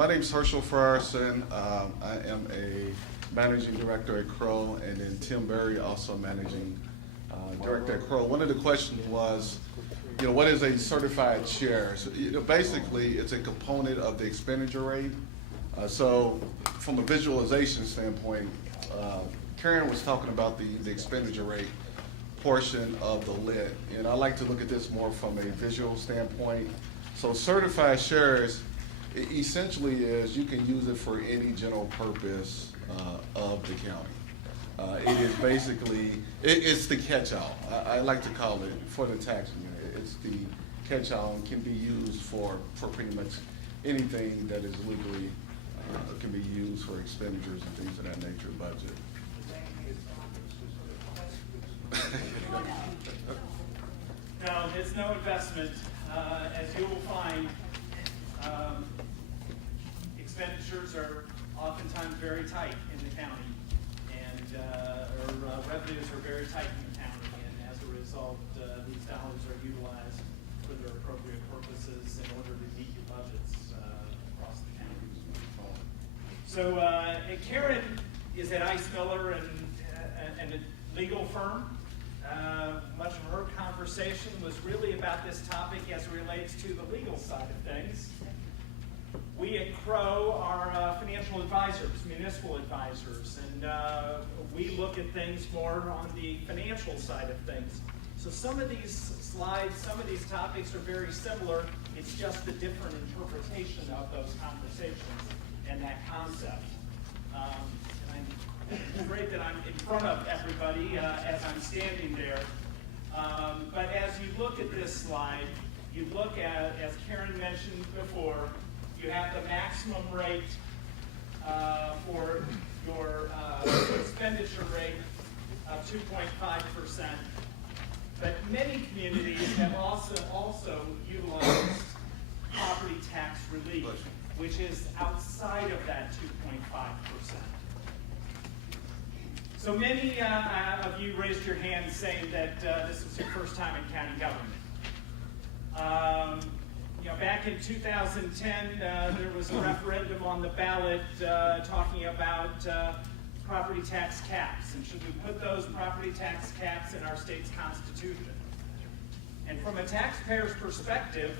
My name's Herschel. I am a managing director at Kroll, and then Tim Berry, also managing director at Kroll. One of the questions was, what is a certified share? So, basically, it's a component of the expenditure rate. So from a visualization standpoint, Karen was talking about the expenditure rate portion of the lit, and I like to look at this more from a visual standpoint. So certified shares essentially is you can use it for any general purpose of the county. It is basically, it's the catch-all. I like to call it for the tax unit. It's the catch-all and can be used for pretty much anything that is legally, can be used for expenditures and things of that nature, budget. No, it's no investment. As you will find, expenditures are oftentimes very tight in the county, and revenues are very tight in the county, and as a result, these dollars are utilized for their appropriate purposes in order to meet your budgets across the county. So Karen is at Ice Miller and a legal firm. Much of her conversation was really about this topic as it relates to the legal side of things. We at Crow are financial advisors, municipal advisors, and we look at things more on the financial side of things. So some of these slides, some of these topics are very similar. It's just a different interpretation of those conversations and that concept. It's great that I'm in front of everybody as I'm standing there. But as you look at this slide, you look at, as Karen mentioned before, you have the maximum rate for your expenditure rate of 2.5%. But many communities have also utilized property tax relief, which is outside of that 2.5%. So many of you raised your hand saying that this was your first time in county government. Back in 2010, there was a referendum on the ballot talking about property tax caps, and should we put those property tax caps in our state's constitution? And from a taxpayer's perspective,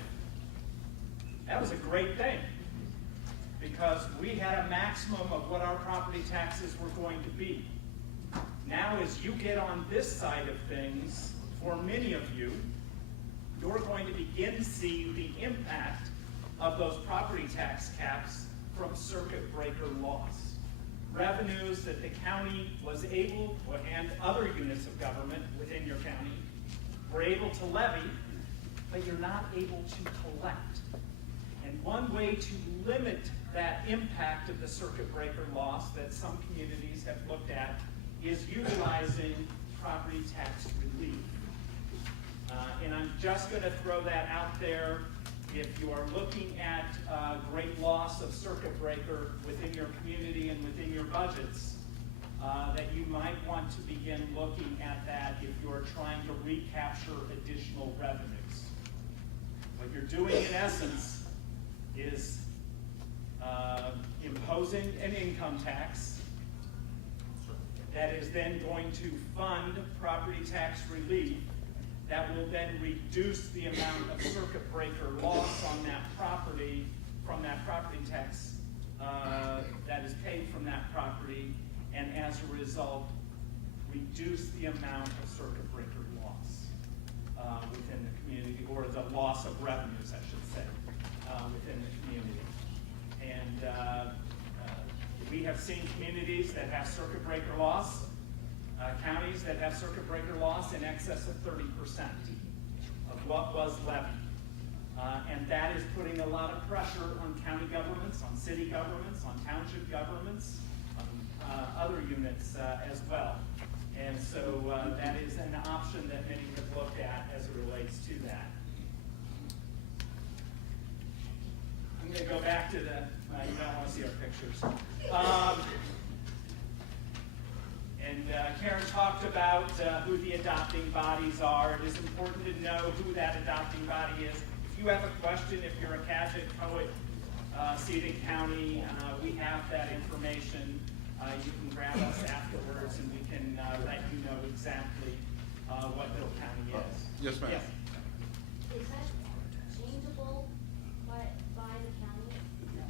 that was a great thing, because we had a maximum of what our property taxes were going to be. Now, as you get on this side of things, for many of you, you're going to begin to see the impact of those property tax caps from circuit breaker loss. Revenues that the county was able, and other units of government within your county, were able to levy, but you're not able to collect. And one way to limit that impact of the circuit breaker loss that some communities have looked at is utilizing property tax relief. And I'm just going to throw that out there. If you are looking at great loss of circuit breaker within your community and within your budgets, that you might want to begin looking at that if you are trying to recapture additional revenues. What you're doing in essence is imposing an income tax that is then going to fund property tax relief that will then reduce the amount of circuit breaker loss on that property from that property tax that is paid from that property, and as a result, reduce the amount of circuit breaker loss within the community, or the loss of revenues, I should say, within the community. And we have seen communities that have circuit breaker loss, counties that have circuit breaker loss in excess of 30% of what was levied. And that is putting a lot of pressure on county governments, on city governments, on township governments, on other units as well. And so that is an option that many have looked at as it relates to that. I'm going to go back to the, you don't want to see our pictures. And Karen talked about who the adopting bodies are. It is important to know who that adopting body is. If you have a question, if you're a Catholic poet, Seaton County, we have that information. You can grab us afterwards and we can let you know exactly what Bill County is. Yes, ma'am. Yes. Is that changeable by the county? No.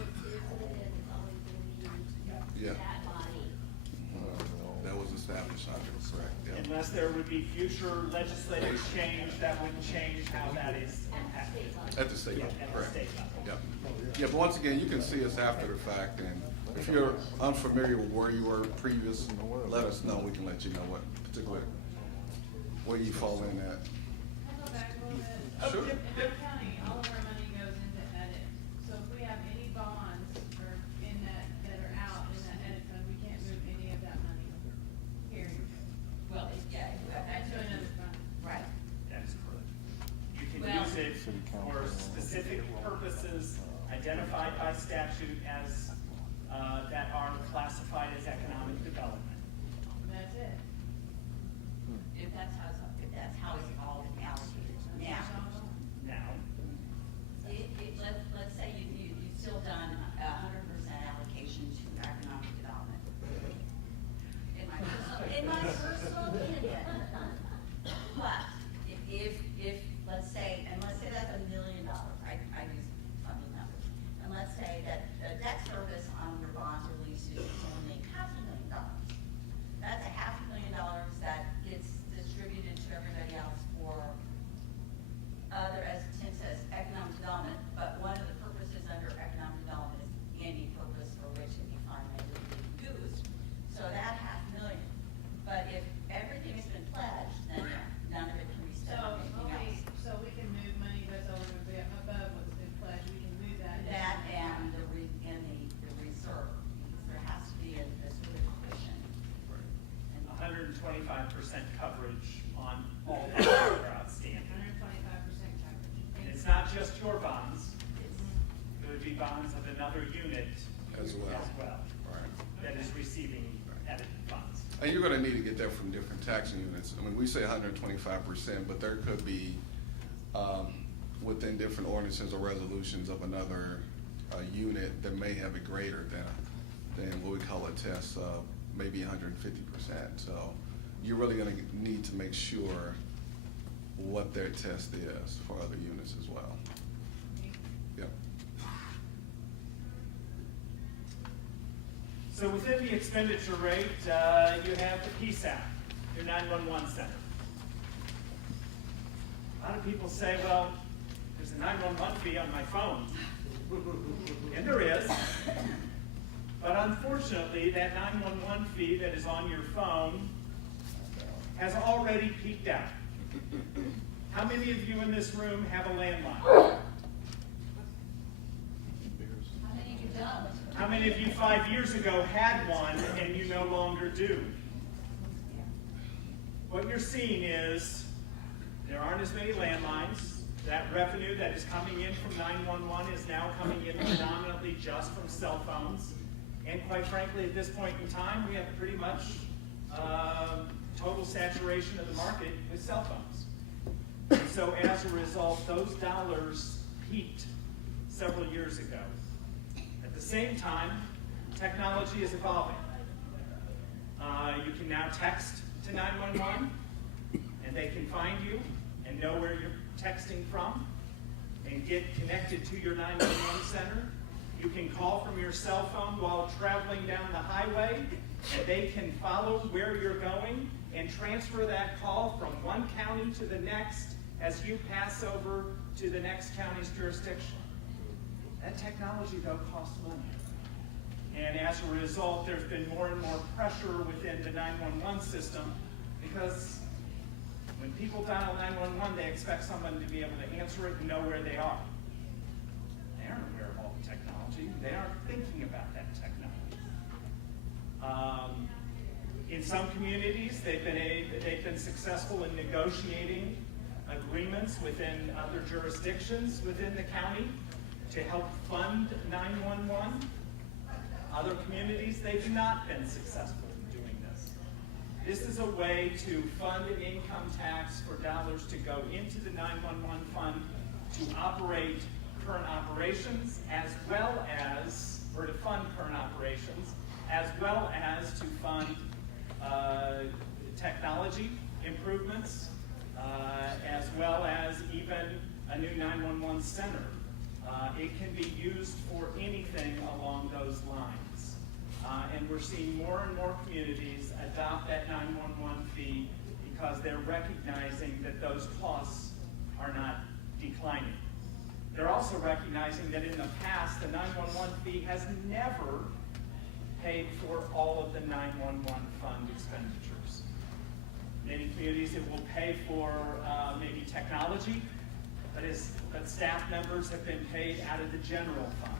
It's always going to be Yeah. that body. That was established under, correct, yeah. Unless there would be future legislative change that would change how that is impacted. At the state level, Yeah, at the correct. state level. Yeah. Yeah, but once again, you can see us after the fact, and if you're unfamiliar with where you were previous, let us know. We can let you know what particular, where you fall in at. Can I go back a little bit? Sure. In our county, all of our money goes into edit. So if we have any bonds or in that are out in that edit fund, we can't move any of that money. Period. Well, yeah, That's to another fund. right. That is correct. You can Well- use it for specific purposes identified by statute as, that are classified as economic development. That's it. If that's how it's all allocated. Now, Now, let's say you've still done 100% allocation to economic development. In my personal opinion, but if, let's say that's $1 million, I use funding numbers, and let's say that the debt service on your bonds or leases is only $500,000. That's $500,000 that gets distributed to everybody else for other, as Tim says, economic development, but one of the purposes under economic development is any purpose for which it be defined may be used. So that $500,000, but if everything has been pledged, then none of it can be So, spent on anything else. so we can move money that's over above what's been pledged, we can move that. That and the reserve, because there has to be a sort of cushion. And 125% coverage on all bonds that are outstanding. 125% coverage. And it's not just your bonds, it would be bonds of another unit As well. Right. that is receiving edit funds. And you're gonna need to get that from different taxing units. I mean, we say 125%, but there could be, within different ordinances or resolutions of another, unit that may have it greater than what we call a test of maybe 150%. So you're really gonna need to make sure what their test is for other units as well. Yep. So within the expenditure rate, you have the PSAP, your 911 center. A lot of people say, well, there's a 911 fee on my phone. And there is. But unfortunately, that 911 fee that is on your phone has already peaked out. How many of you in this room have a landline? how many of you don't? How many of you 5 years ago had one and you no longer do? What you're seeing is there aren't as many landlines. That revenue that is coming in from 911 is now coming in predominantly just from cell phones. And quite frankly, at this point in time, we have pretty much total saturation of the market with cell phones. And so as a result, those dollars peaked several years ago. At the same time, technology is evolving. You can now text to 911, and they can find you and know where you're texting from and get connected to your 911 center. You can call from your cell phone while traveling down the highway, and they can follow where you're going and transfer that call from one county to the next as you pass over to the next county's jurisdiction. That technology, though, costs money. And as a result, there's been more and more pressure within the 911 system because when people dial 911, they expect someone to be able to answer it and know where they are. They aren't aware of all the technology. They aren't thinking about that technology. In some communities, they've been successful in negotiating agreements within other jurisdictions within the county to help fund 911. Other communities, they've not been successful in doing this. This is a way to fund an income tax for dollars to go into the 911 fund to operate current operations, as well as, or to fund current operations, as well as to fund technology improvements, as well as even a new 911 center. It can be used for anything along those lines. And we're seeing more and more communities adopt that 911 fee because they're recognizing that those costs are not declining. They're also recognizing that in the past, the 911 fee has never paid for all of the 911 fund expenditures. Many communities, it will pay for maybe technology, but staff members have been paid out of the general fund.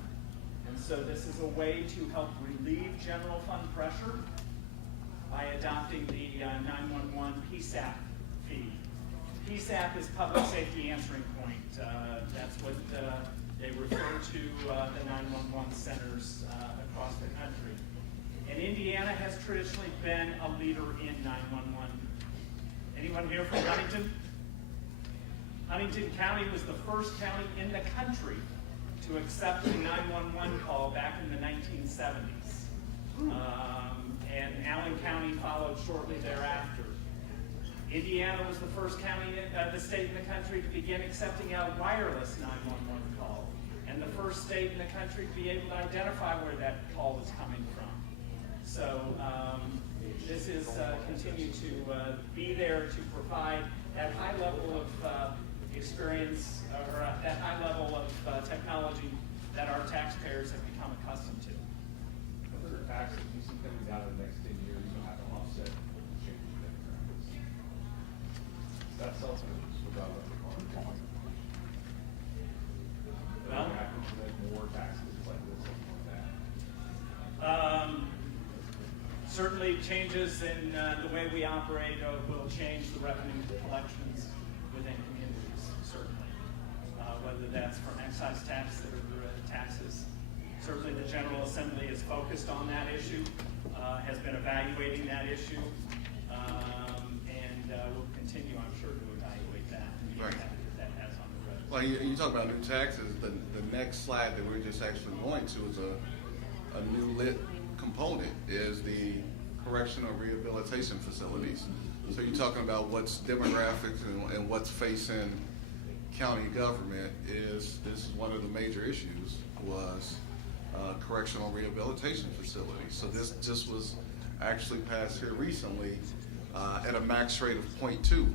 And so this is a way to help relieve general fund pressure by adopting the 911 PSAP fee. PSAP is Public Safety Answering Point. That's what they refer to the 911 centers across the country. And Indiana has traditionally been a leader in 911. Anyone here from Huntington? Huntington County was the first county in the country to accept the 911 call back in the 1970s. And Allen County followed shortly thereafter. Indiana was the first county, the state in the country to begin accepting a wireless 911 call, and the first state in the country to be able to identify where that call was coming from. So this is continue to be there to provide that high level of experience, or that high level of technology that our taxpayers have become accustomed to. What are taxes you see coming down in the next 10 years you'll have to offset the changes in demographics? That's self-interest without a car. Well, happens to make more taxes like this, something like that. Certainly changes in the way we operate will change the revenue collections within communities, certainly. Whether that's from excise tax or taxes. Certainly the General Assembly is focused on that issue, has been evaluating that issue, and will continue, I'm sure, to evaluate that and the Right. impact that has on the roads. Well, you talk about new taxes, the next slide that we're just actually going to is a new lit component, is the correctional rehabilitation facilities. So you're talking about what's demographics and what's facing county government this is one of the major issues was correctional rehabilitation facilities. So this just was actually passed here recently at a max rate of 0.2.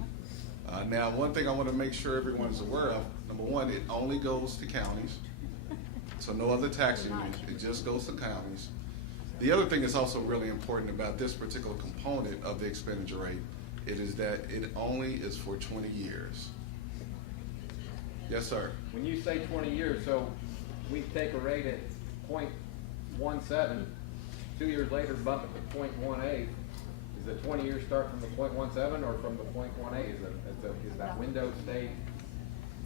Now, one thing I want to make sure everyone is aware of, number one, it only goes to counties. So no other tax unions, it just goes to counties. The other thing that's also really important about this particular component of the expenditure rate, it is that it only is for 20 years. Yes, sir. When you say 20 years, so we take a rate at 0.17, 2 years later bump it to 0.18. Is the 20 years start from the 0.17 or from the 0.18? Is that window stay?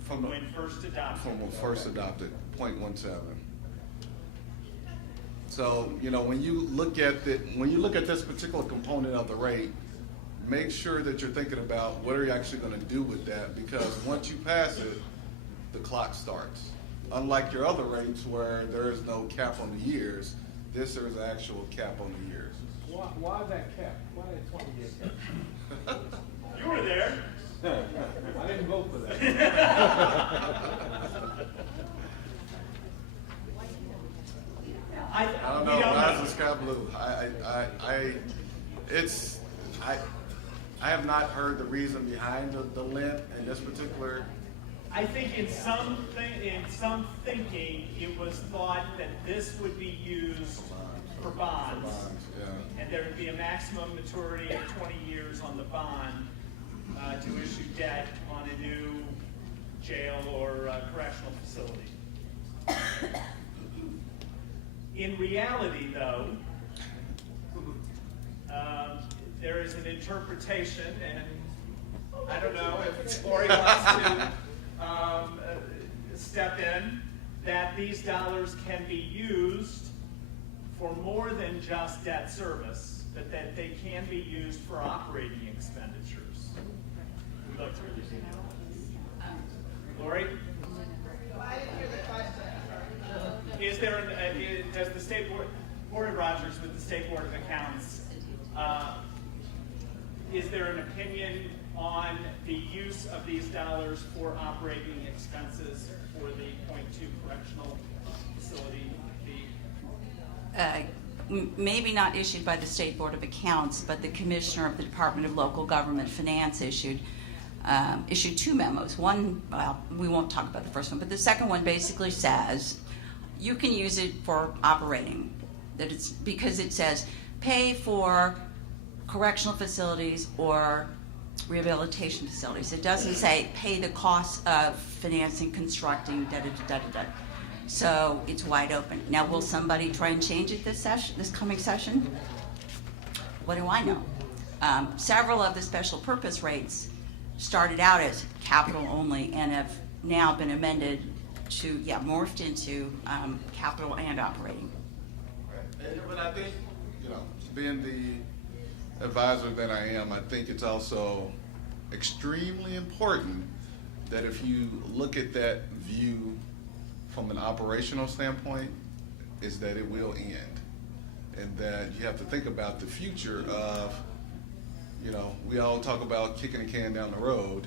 From when first adopted. From when first adopted, 0.17. So, you know, when you look at this particular component of the rate, make sure that you're thinking about what are you actually going to do with that, because once you pass it, the clock starts. Unlike your other rates where there is no cap on the years, there is an actual cap on the years. Why that cap? Why that 20-year cap? You were there. I didn't vote for that. I I don't know, rise the sky blue. I have not heard the reason behind the length in this particular. I think in some thinking, it was thought that this would be used for bonds. Yeah. And there would be a maximum maturity of 20 years on the bond to issue debt on a new jail or correctional facility. In reality, though, there is an interpretation, and I don't know if Lori wants to step in, that these dollars can be used for more than just debt service, but that they can be used for operating expenditures. We'd like to hear you. Lori? Well, I didn't hear the question. Is there, does the State Board of Rogers with the State Board of Accounts, is there an opinion on the use of these dollars for operating expenses for the .2 correctional facility fee? Maybe not issued by the State Board of Accounts, but the Commissioner of the Department of Local Government Finance issued two memos. One, well, we won't talk about the first one, but the second one basically says you can use it for operating. That it's because it says pay for correctional facilities or rehabilitation facilities. It doesn't say pay the cost of financing, constructing, da-da-da-da-da-da. So it's wide open. Now, will somebody try and change it this coming session? What do I know? Several of the special purpose rates started out as capital only and have now been amended to, morphed into capital and operating. But I think, being the advisor that I am, I think it's also extremely important that if you look at that view from an operational standpoint, is that it will end. And that you have to think about the future of, we all talk about kicking a can down the road.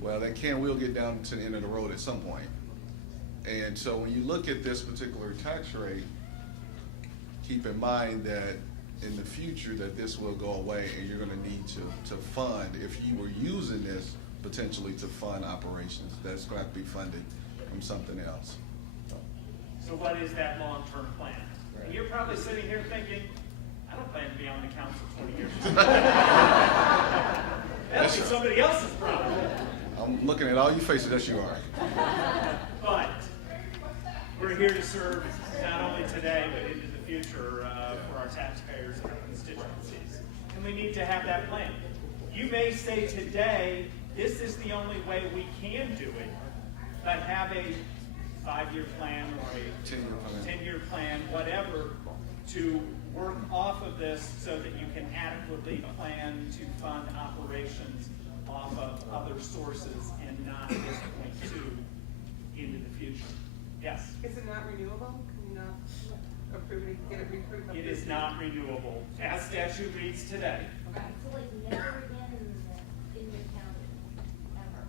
Well, that can will get down to the end of the road at some point. And so when you look at this particular tax rate, keep in mind that in the future that this will go away and you're gonna need to fund, if you were using this potentially to fund operations, that's gonna have to be funded from something else. So what is that long-term plan? And you're probably sitting here thinking, I don't plan to be on the council 20 years. That'll be somebody else's problem. I'm looking at all your faces, yes you are. But we're here to serve not only today, but into the future for our taxpayers and our constituencies. And we need to have that plan. You may say today, this is the only way we can do it, but have a 5-year plan or a 10-year plan, whatever, to work off of this so that you can adequately plan to fund operations off of other sources and not at this point into the future. Yes? Is it not renewable? Can you not approve it, get it reproved? It is not renewable, as statute reads today. So like never again in your county, ever.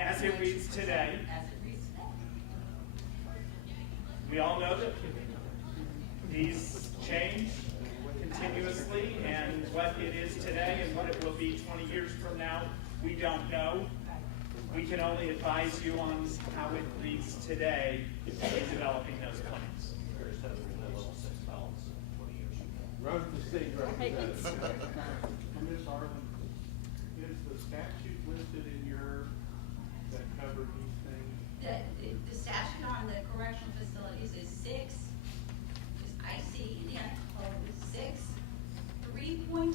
As it reads today, As it reads today. we all know that these change continuously, and what it is today and what it will be 20 years from now, we don't know. We can only advise you on how it reads today in developing those plans. Run for state representative. Ms. Arlen, is the statute listed in that cover these things? The statute on the correctional facilities is 3.6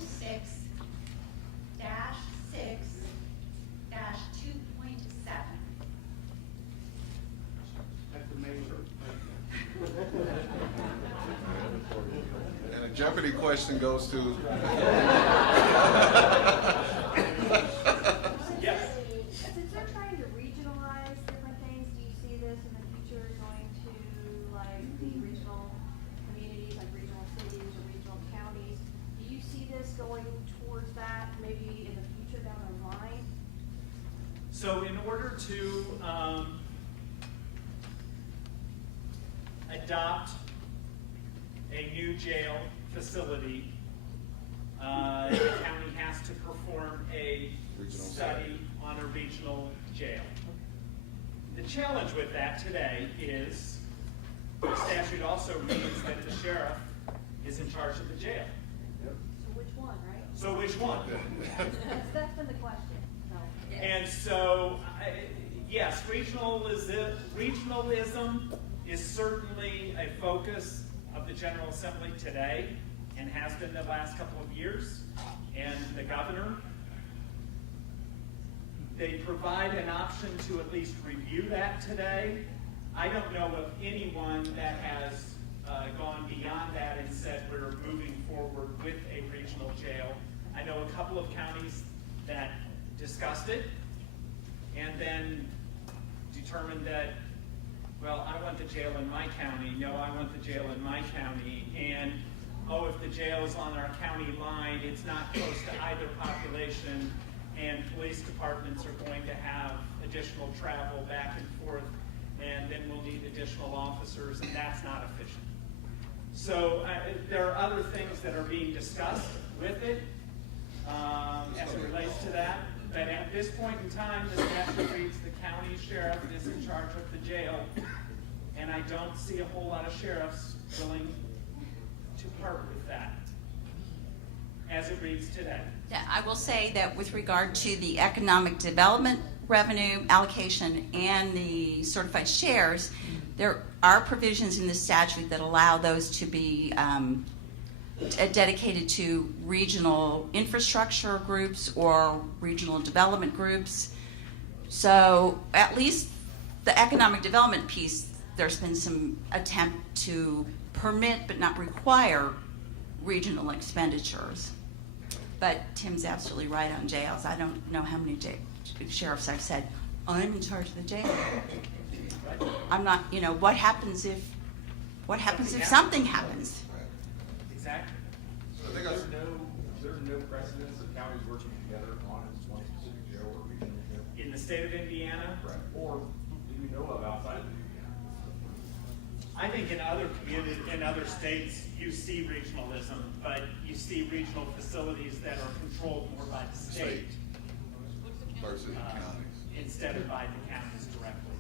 dash 6 dash 2.7. That's amazing. And a Jeopardy question goes to. Yes? Since they're trying to regionalize different things, do you see this in the future going to like the regional communities, like regional cities or regional counties? Do you see this going towards that maybe in the future down the line? So in order to adopt a new jail facility, the county has to perform a Regional study on a regional jail. The challenge with that today is the statute also means that the sheriff is in charge of the jail. So which one, right? So which one? That's been the question, so. And so, yes, regionalism is certainly a focus of the General Assembly today and has been the last couple of years. And the governor, they provide an option to at least review that today. I don't know of anyone that has gone beyond that and said we're moving forward with a regional jail. I know a couple of counties that discussed it and then determined that, well, I want the jail in my county, no, I want the jail in my county, and, oh, if the jail's on our county line, it's not close to either population, and police departments are going to have additional travel back and forth, and then we'll need additional officers, and that's not efficient. So there are other things that are being discussed with it as it relates to that. But at this point in time, the statute reads the county sheriff is in charge of the jail, and I don't see a whole lot of sheriffs willing to part with that as it reads today. Yeah, I will say that with regard to the economic development revenue allocation and the certified shares, there are provisions in the statute that allow those to be dedicated to regional infrastructure groups or regional development groups. So at least the economic development piece, there's been some attempt to permit but not require regional expenditures. But Tim's absolutely right on jails. I don't know how many sheriffs I've said, I'm in charge of the jail. I'm not, what happens if something happens? Exactly. So I think There's no precedence of counties working together on one specific jail or regional jail? In the state of Indiana, Right. Or do you know of outside of Indiana? I think in other states, you see regionalism, but you see regional facilities that are controlled more by the state versus counties. instead of by the counties directly.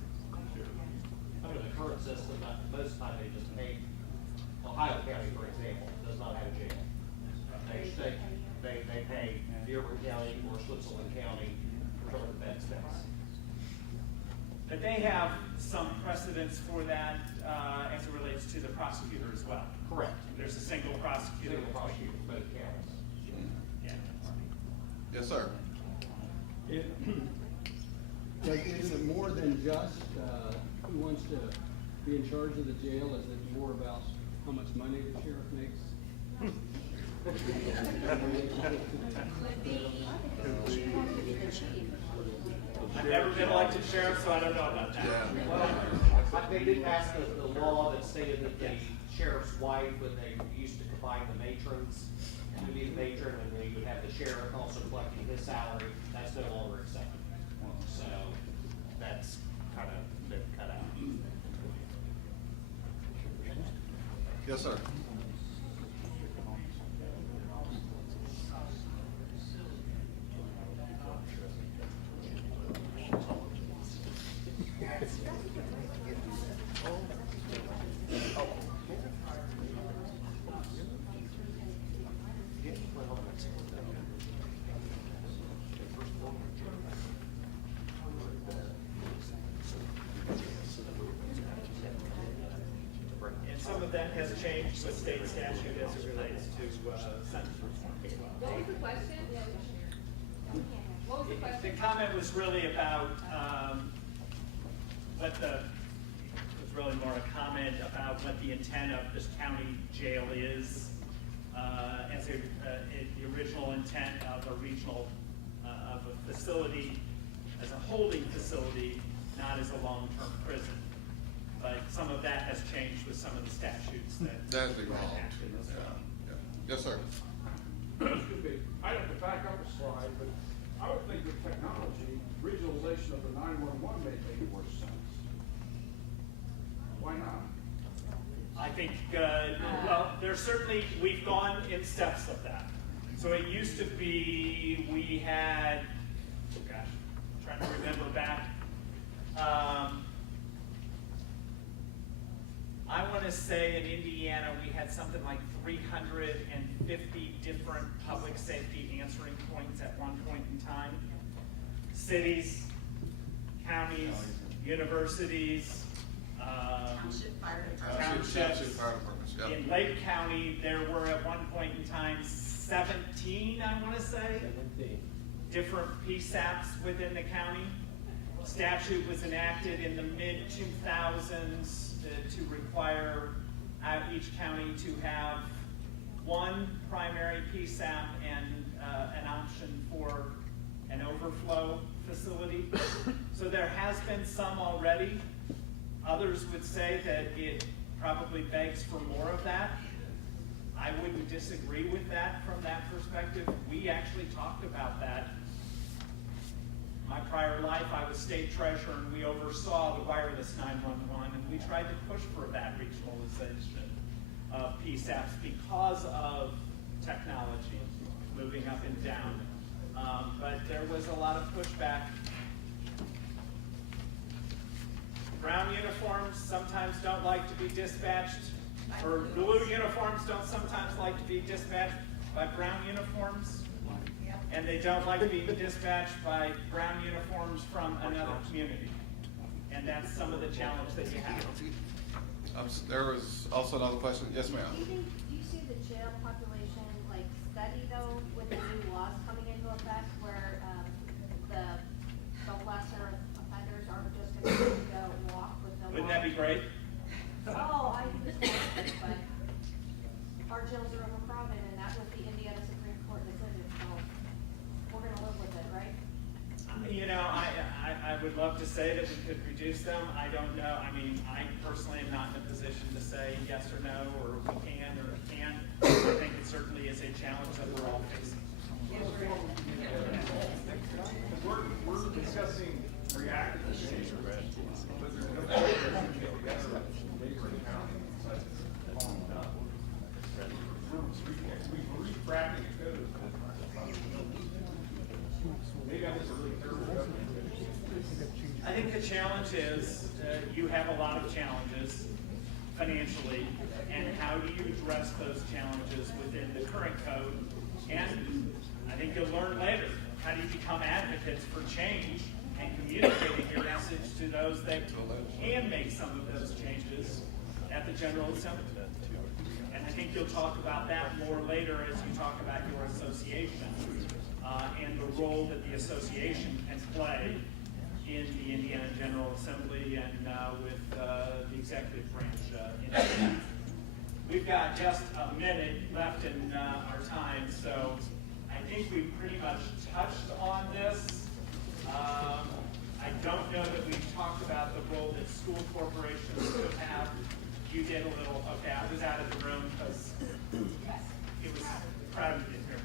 Under the current system, most time they just pay, Ohio County, for example, does not have a jail. They pay Dearborn County or Switzerland County for the bed space. But they have some precedence for that as it relates to the prosecutor as well. Correct. There's a single prosecutor. Single prosecutor for both counties. Yeah. Yes, sir. Like, is it more than just who wants to be in charge of the jail? Is it more about how much money the sheriff makes? I've never been elected sheriff, so I don't know about that. Well, they did pass the law that stated that the sheriff's wife, when they used to combine the matrons, would be the matron, and they would have the sheriff also collecting his salary. That's no longer acceptable. So that's kind of been cut out. Yes, sir. And some of that has changed with state statute as it relates to sentence reform as well. What was the question? What was the The question? comment was really about was really more a comment about what the intent of this county jail is, as the original intent of a regional, of a facility, as a holding facility, not as a long-term prison. But some of that has changed with some of the statutes that. That's evolved. enacted as well. Yeah. Yes, sir. Excuse me, I'd have to back up a slide, but I would think with technology, regionalization of the 911 may make more sense. Why not? I think, well, there's certainly, we've gone in steps of that. So it used to be, we had, oh gosh, I'm trying to remember back. I want to say in Indiana, we had something like 350 different public safety answering points at one point in time. Cities, counties, universities, Township fire department. townships. Fire departments, yep. In Lake County, there were at one point in time 17, I want to say, different PSAPs within the county. Statute was enacted in the mid-2000s to require each county to have one primary PSAP and an option for an overflow facility. So there has been some already. Others would say that it probably begs for more of that. I wouldn't disagree with that from that perspective. We actually talked about that. My prior life, I was state treasurer, and we oversaw the wireless 911, and we tried to push for that regionalization of PSAPs because of technology moving up and down. But there was a lot of pushback. Brown uniforms sometimes don't like to be dispatched, or blue uniforms don't sometimes like to be dispatched by brown uniforms. And they don't like being dispatched by brown uniforms from another community. And that's some of the challenge that you have. There was also another question. Yes, ma'am. Do you see the jail population like steady though with the new laws coming into effect where the lesser offenders aren't just going to go walk with no. Wouldn't that be great? Oh, I understand, but our jails are overcrowded, and that was the Indiana Supreme Court decision, so we're gonna live with it, right? You know, I would love to say that we could reduce them. I don't know. I mean, I personally am not in a position to say yes or no, or we can or we can't. I think it certainly is a challenge that we're all facing. We're discussing reactive behavior, but there's no neighboring county besides we're refracting code. Maybe I'm just a really terrible government. I think the challenge is you have a lot of challenges financially, and how do you address those challenges within the current code? And I think you'll learn later, how do you become advocates for change and communicating your message to those that can make some of those changes at the General Assembly. And I think you'll talk about that more later as you talk about your association and the role that the association can play in the Indiana General Assembly and with the executive branch. We've got just a minute left in our time, so I think we've pretty much touched on this. I don't know that we've talked about the role that school corporations could have. You did a little, okay, I was out of the room because it was crowded in here.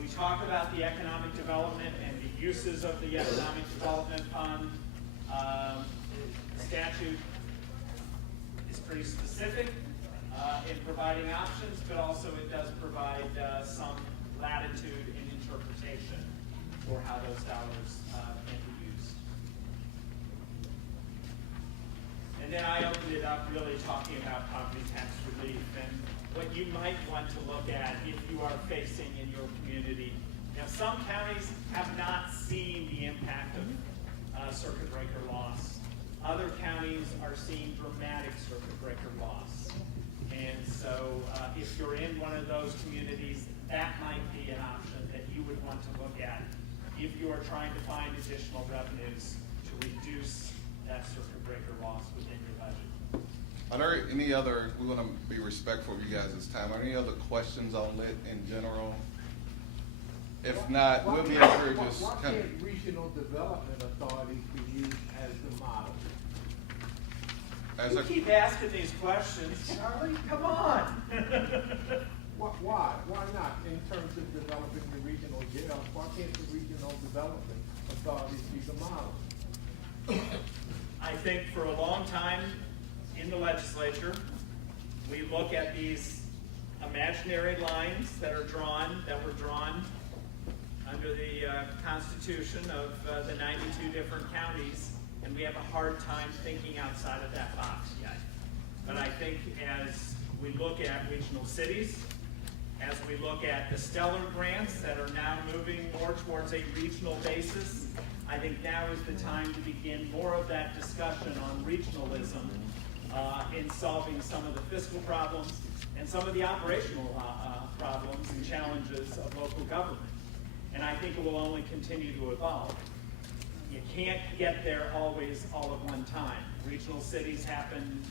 We talked about the economic development and the uses of the economic development fund. The statute is pretty specific in providing options, but also it does provide some latitude in interpretation for how those dollars can be used. And then I opened it up really talking about property tax relief and what you might want to look at if you are facing in your community. Now, some counties have not seen the impact of circuit breaker loss. Other counties are seeing dramatic circuit breaker loss. And so if you're in one of those communities, that might be an option that you would want to look at if you are trying to find additional revenues to reduce that circuit breaker loss within your budget. Are there any other, we want to be respectful of you guys' time, are there any other questions on lit in general? If not, we'll be able to just Why kind of. can't regional development authorities be used as the model? As You a, keep asking these questions, Charlie, come on. Why? Why not? In terms of developing the regional jails, why can't the regional development authorities be the model? I think for a long time in the legislature, we look at these imaginary lines that were drawn under the Constitution of the 92 different counties, and we have a hard time thinking outside of that box yet. But I think as we look at regional cities, as we look at the stellar grants that are now moving more towards a regional basis, I think now is the time to begin more of that discussion on regionalism in solving some of the fiscal problems and some of the operational problems and challenges of local government. And I think it will only continue to evolve. You can't get there always all at one time. Regional cities happened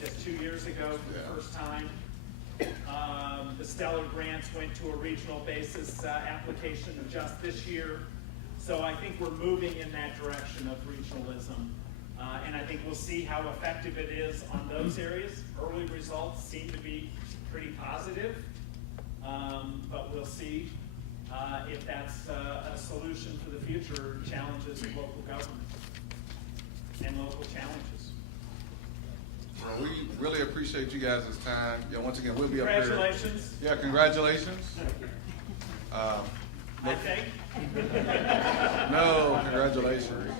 just 2 years ago for the first time. The stellar grants went to a regional basis application just this year. So I think we're moving in that direction of regionalism. And I think we'll see how effective it is on those areas. Early results seem to be pretty positive, but we'll see if that's a solution for the future challenges of local government and local challenges. Well, we really appreciate you guys' time. Yeah, once again, we'll be up here. Congratulations. Yeah, congratulations. I think. No, congratulations.